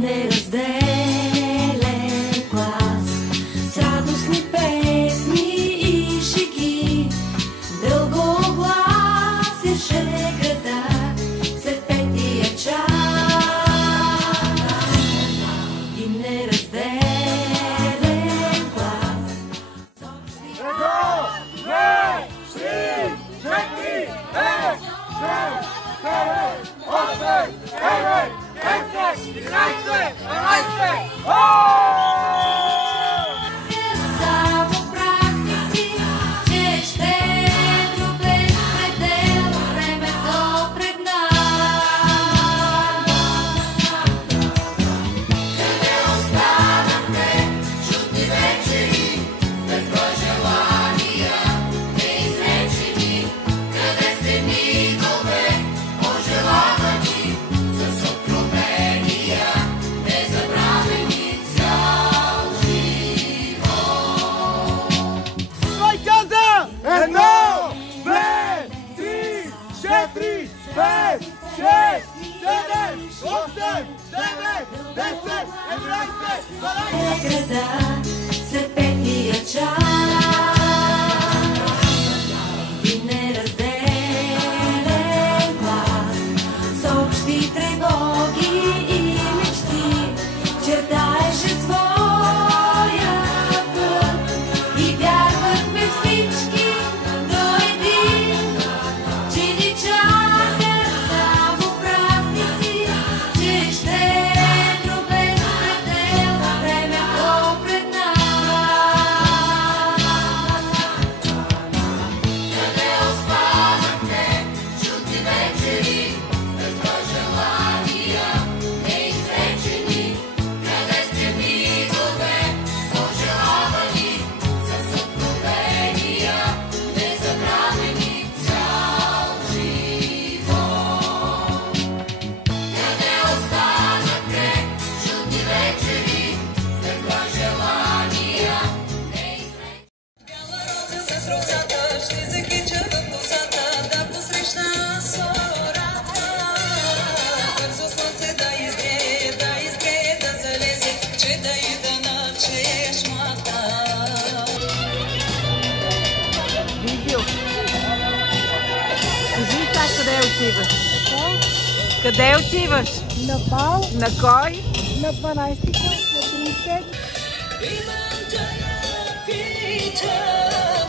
неразделен глас, с радостни песни и шеги, дългогласеше града след петия час. Един неразделен глас. Едно, две, три, четири, пет, шест, седем, осем, девет, 10, 11, 12, Само празници, че ще без предел времето пред нас. Къде останахте чудни вечери, без твои желания неизречени? Къде сте мигове пожелавани, с откровения незабравени цял живот? Кой каза? Едно, две, три, четири, пет, шест, седем, осем, девет, 10, 11, 12. Града след петия час. Един неразделен глас съобщи тревоги и мечти, чертаеше своя път и вярвахме всички до един, че ни чакат само празници, че ще без предел времето пред нас. Къде останахте чудни вечери, без твои желания неизречени? Къде сте мигове пожелавани, с откровения незабравени цял живот? Къде останахте чудни вечери, без твои желания неизречени? Бяла роза с розата ще закича в лозата, да посрещна зората. Бързо слънце да изгрее, да залезе, че да ида на чешмата. Видео. Кажи сега къде отиваш? Къде отиваш? На бал На кой? на 12 час, на 30. Имам да я питам,